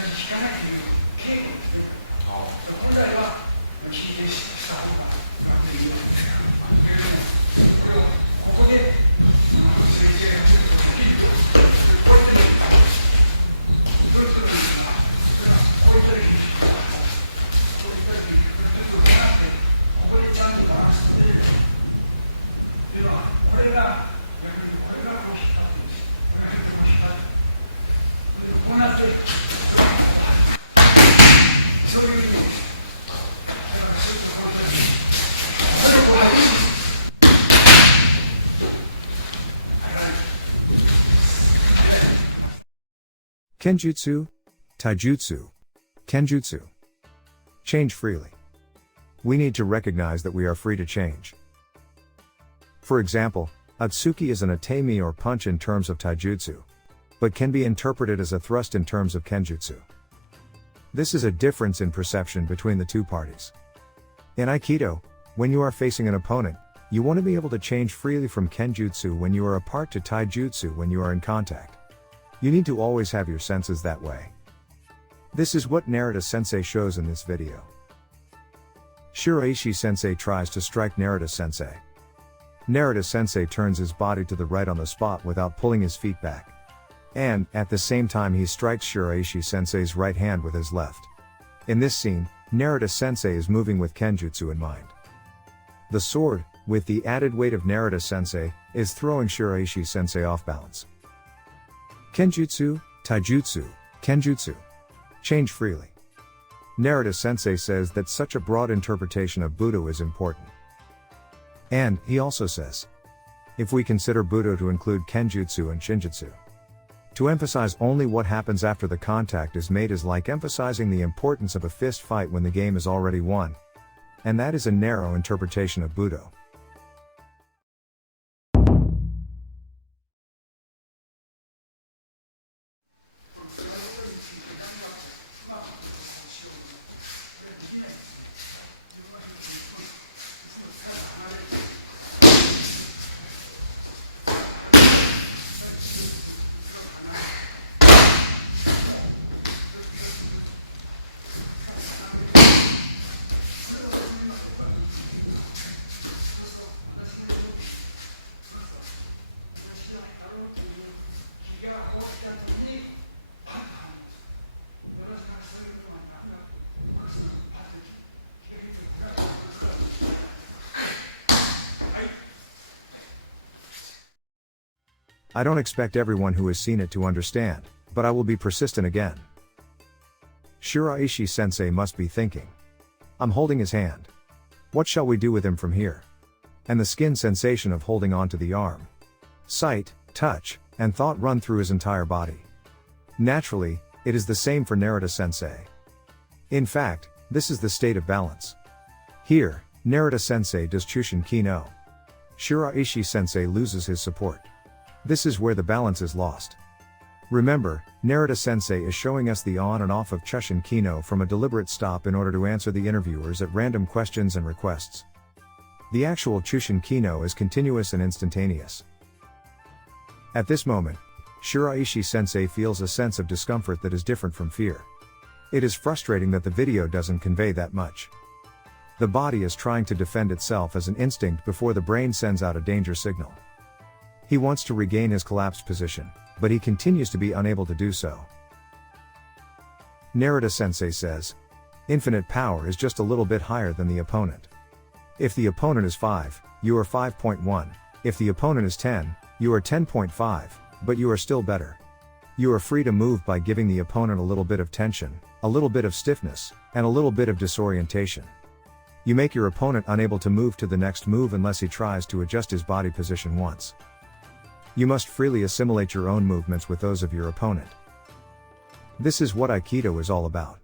ゃんと聞かないという稽古ですね。古代は聞き手した方がうまくいるんですが、これをここで先生がちょっとできるとこういった時ずっとこういった時こういった時ずっとかかってここでちゃんとバランス取れる。ではこれがこう引っ張ってこうなってそういう意味です。Kenjutsu, taijutsu, kenjutsu. Change freely. We need to recognize that we are free to change. For example, Atsuki is an atemi or punch in terms of taijutsu, but can be interpreted as a thrust in terms of kenjutsu. This is a difference in perception between the two parties. In Aikido, when you are facing an opponent, you want to be able to change freely from kenjutsu when you are apart to taijutsu when you are in contact. You need to always have your senses that way. This is what Narita Sensei shows in this video. Shiraishi Sensei tries to strike Narita Sensei. Narita Sensei turns his body to the right on the spot without pulling his feet back. And, at the same time he strikes Shiraishi Sensei's right hand with his left. In this scene, Narita Sensei is moving with Kenjutsu in mind. The sword, with the added weight of Narita Sensei, is throwing Shiraishi Sensei off balance. Kenjutsu, taijutsu, kenjutsu. Change freely. Narita Sensei says that such a broad interpretation of Budo is important. And, he also says, if we consider Budo to include Kenjutsu and Shinjutsu, to emphasize only what happens after the contact is made is like emphasizing the importance of a fist fight when the game is already won. And that is a narrow interpretation of Budo. I don't expect everyone who has seen it to understand, but I will be persistent again. Shiraishi Sensei must be thinking. I'm holding his hand. What shall we do with him from here? And the skin sensation of holding onto the arm. Sight, touch, and thought run through his entire body. Naturally, it is the same for Narita Sensei. In fact, this is the state of balance. Here, Narita Sensei does Chushin Ki no. Shiraishi Sensei loses his support. This is where the balance is lost. Remember, Narita Sensei is showing us the on and off of Chushin Ki no from a deliberate stop in order to answer the interviewers at random questions and requests. The actual Chushin Ki no is continuous and instantaneous. At this moment, Shiraishi Sensei feels a sense of discomfort that is different from fear. It is frustrating that the video doesn't convey that much. The body is trying to defend itself as an instinct before the brain sends out a danger signal. He wants to regain his collapsed position, but he continues to be unable to do so. Narita Sensei says, infinite power is just a little bit higher than the opponent. If the opponent is 5, you are 5.1, if the opponent is 10, you are 10.5, but you are still better. You are free to move by giving the opponent a little bit of tension, a little bit of stiffness, and a little bit of disorientation. You make your opponent unable to move to the next move unless he tries to adjust his body position once. You must freely assimilate your own movements with those of your opponent. This is what Aikido is all about.